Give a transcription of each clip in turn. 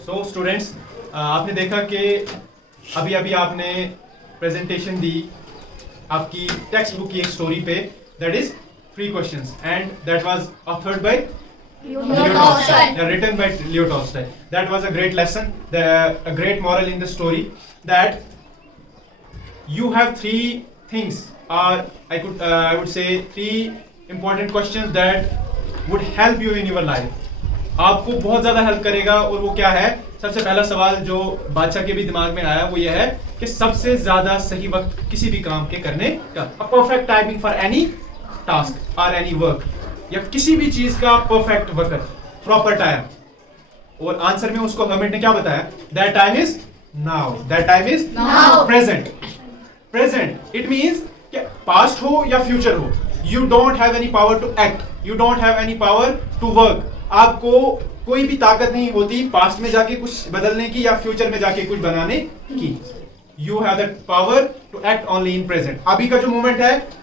So students, आपने देखा कि अभी अभी आपने प्रेजेंटेशन दी आपकी टेक्स्ट बुक की एक स्टोरी पे, that is 3 questions, and that was authored bye written by Leo Tolstoy. That was a great lesson, a great moral in the story, that you have 3 things, or I would say 3 important questions that would help you in your life. आपको बहुत ज्यादा help करेगा, और वो क्या है? सबसे पहला सवाल जो बादशाह के भी दिमाग में आया वो ये है कि सबसे ज्यादा सही वक्त किसी भी काम के करने का, a perfect timing for any task or any work, या किसी भी चीज का परफेक्ट वक्त, प्रॉपर टाइम. और आंसर में उसको गवर्नमेंट ने क्या बताया? That time is now, that time is present. Present it means कि पास्ट हो या फ्यूचर हो, you don't have any power to act, you don't have any power to work. आपको कोई भी ताकत नहीं होती पास्ट में जाके कुछ बदलने की या फ्यूचर में जाके कुछ बनाने की. You have that power to act only in present. अभी का जो मोमेंट है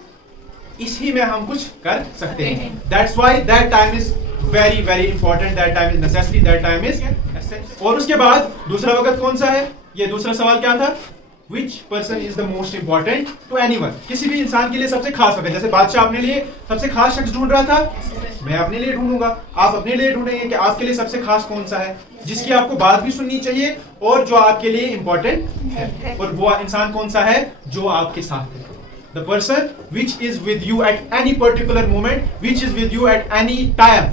इसी में हम कुछ कर सकते हैं. That's why that time is very very important, that time is necessary, that time is essential. और उसके बाद दूसरा वक्त कौन सा है? ये दूसरा सवाल क्या था? Which person is the most important to anyone? किसी भी इंसान के लिए सबसे खास वक्त. जैसे बादशाह अपने लिए सबसे खास शख्स ढूंढ रहा था, मैं अपने लिए ढूंढूंगा, आप अपने लिए ढूंढेंगे कि आपके लिए सबसे खास कौन सा है, जिसकी आपको बात भी सुननी चाहिए और जो आपके लिए इंपॉर्टेंट है. और वो इंसान कौन सा है? जो आपके साथ है. The person which is with you at any particular moment, which is with you at any time,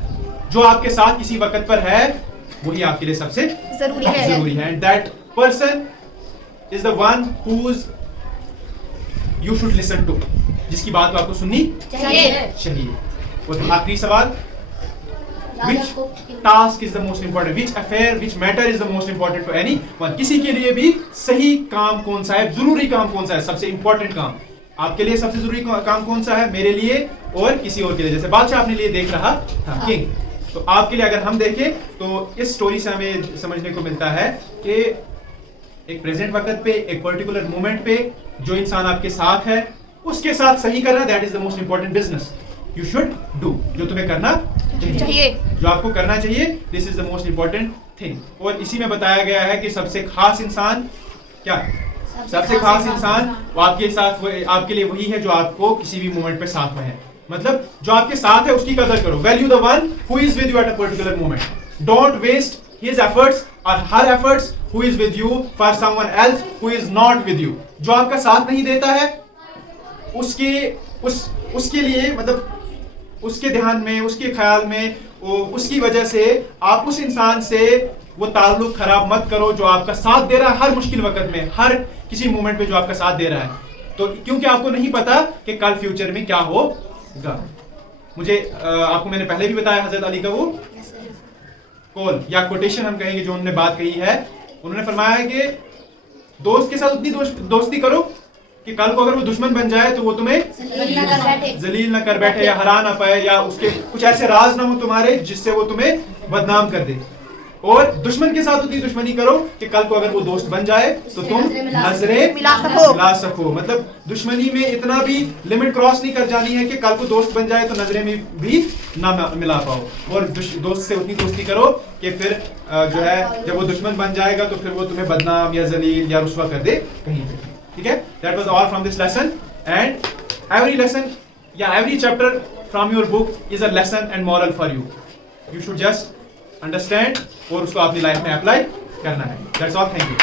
जो आपके साथ किसी वक्त पर है, वही आपके लिए सबसे जरूरी है. And that person is the one whose you should listen to, जिसकी बात को आपको सुननी चाहिए. और आखिरी सवाल, which task is the most important, which affair, which matter is the most important to anyone? किसी के लिए भी सही काम कौन सा है, जरूरी काम कौन सा है, सबसे इंपॉर्टेंट काम. आपके लिए सबसे जरूरी काम कौन सा है, मेरे लिए और किसी और के लिए. जैसे बादशाह अपने लिए देख रहा था, किंग. तो आपके लिए अगर हम देखें तो इस स्टोरी से हमें समझने को मिलता है कि एक प्रेजेंट वक्त पे, एक पर्टिकुलर मोमेंट पे जो इंसान आपके साथ है उसके साथ सही करना, that is the most important business you should do. जो तुम्हें करना चाहिए, जो आपको करना चाहिए, this is the most important thing. और इसी में बताया गया है कि सबसे खास इंसान क्या? सबसे खास इंसान वो आपके साथ, वो आपके लिए वही है जो आपको किसी भी मोमेंट पे साथ में है. मतलब जो आपके साथ है उसकी कदर करो. Value the one who is with you at a particular moment. Don't waste his efforts और her efforts who is with you for someone else who is not with you. जो आपका साथ नहीं देता है उसके लिए, मतलब उसके ध्यान में, उसके ख्याल में, उसकी वजह से आप उस इंसान से वो ताल्लुक खराब मत करो जो आपका साथ दे रहा है हर मुश्किल वक्त में, हर किसी मोमेंट पे जो आपका साथ दे रहा है. तो क्योंकि आपको नहीं पता कि कल फ्यूचर में क्या होगा. मुझे आपको मैंने पहले भी बताया, हजरत अली का वो कॉल या कोटेशन हम कहेंगे जो उन्होंने बात कही है, उन्होंने फरमाया है कि दोस्त के साथ उतनी दोस्ती करो कि कल को अगर वो दुश्मन बन जाए तो वो तुम्हें जलील ना कर बैठे या हरा ना पाए, या उसके कुछ ऐसे राज ना हो तुम्हारे जिससे वो तुम्हें बदनाम कर दे. और दुश्मन के साथ उतनी दुश्मनी करो कि कल को अगर वो दोस्त बन जाए तो तुम नजरें मिला सको. मतलब दुश्मनी में इतना भी लिमिट क्रॉस नहीं कर जानी है कि कल को दोस्त बन जाए तो नजरें में भी ना मिला पाओ. और दोस्त से उतनी दोस्ती करो कि फिर जो है जब वो दुश्मन बन जाएगा तो फिर वो तुम्हें बदनाम या जलील या रुस्वा कर दे कहीं पे. ठीक है, that was all from this lesson. And every lesson या every chapter from your book is a lesson and moral for you. You should just understand और उसको अपनी लाइफ में अप्लाई करना है. That's all. Thank you.